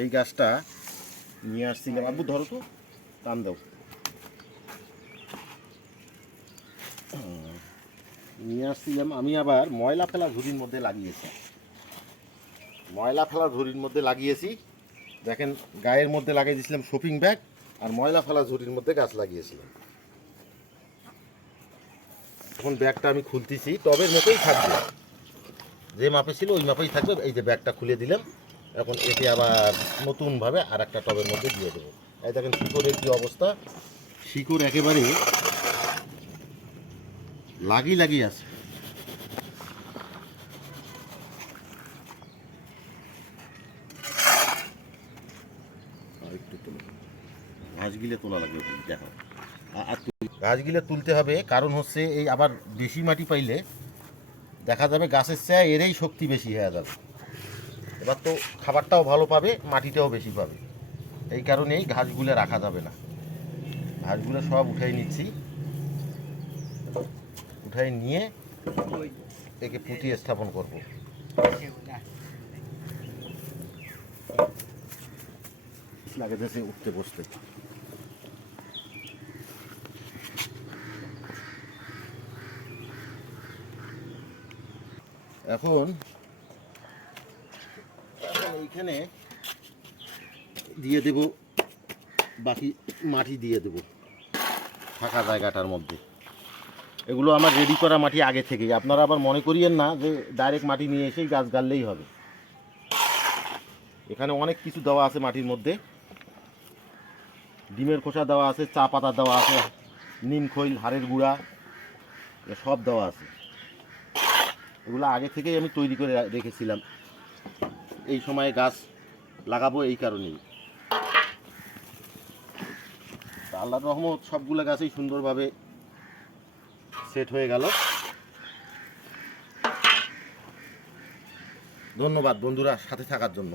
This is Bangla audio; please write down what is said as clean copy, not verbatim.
এই গাছটা নিয়ে আসছিলাম, আব্বু ধরো তো, টান দাও, নিয়ে আসছিলাম আমি, আবার ময়লা ফেলা ঝুড়ির মধ্যে লাগিয়েছি। ময়লা ফেলা ঝুড়ির মধ্যে লাগিয়েছি, দেখেন গায়ের মধ্যে লাগিয়ে দিয়েছিলাম শপিং ব্যাগ, আর ময়লা ফেলা ঝুড়ির মধ্যে গাছ লাগিয়েছিলাম। এখন ব্যাগটা আমি খুলতেছি, টবের মতোই থাকবে, যে মাপে ছিল ওই মাপেই থাকবে। এই যে ব্যাগটা খুলে দিলাম, এখন এতে আবার নতুনভাবে আর একটা টবের মধ্যে দিয়ে দেবো। এই দেখেন শিকড়ের কী অবস্থা, শিকড় একেবারে লাগিয়ে আছে। একটু তোলো, ঘাসগুলো তোলা লাগবে, দেখো। আর ঘাসগুলো তুলতে হবে, কারণ হচ্ছে এই আবার বেশি মাটি পাইলে দেখা যাবে গাছের চেয়ে এরই শক্তি বেশি হয়ে যাবে। এবার তো খাবারটাও ভালো পাবে, মাটিটাও বেশি পাবে, এই কারণেই ঘাসগুলো রাখা যাবে না। ঘাসগুলো সব উঠাই নিচ্ছি, উঠাই নিয়ে একে পুঁতি স্থাপন করব। লাগে যাচ্ছে উঠতে বসতে। এখন এইখানে দিয়ে দেব, বাকি মাটি দিয়ে দেব ফাঁকা জায়গাটার মধ্যে। এগুলো আমার রেডি করা মাটি আগে থেকেই, আপনারা আবার মনে করিয়েন না যে ডাইরেক্ট মাটি নিয়ে এসেই গাছ গাড়লেই হবে। এখানে অনেক কিছু দেওয়া আছে মাটির মধ্যে, ডিমের খোসা দেওয়া আছে, চা পাতা দেওয়া আছে, নিম খৈল, হাড়ের গুঁড়া, সব দেওয়া আছে। এগুলো আগে থেকেই আমি তৈরি করে রেখেছিলাম, এই সময়ে গাছ লাগাবো এই কারণেই। আল্লাহর রহমত সবগুলো গাছেই সুন্দরভাবে সেট হয়ে গেল। ধন্যবাদ বন্ধুরা সাথে থাকার জন্য।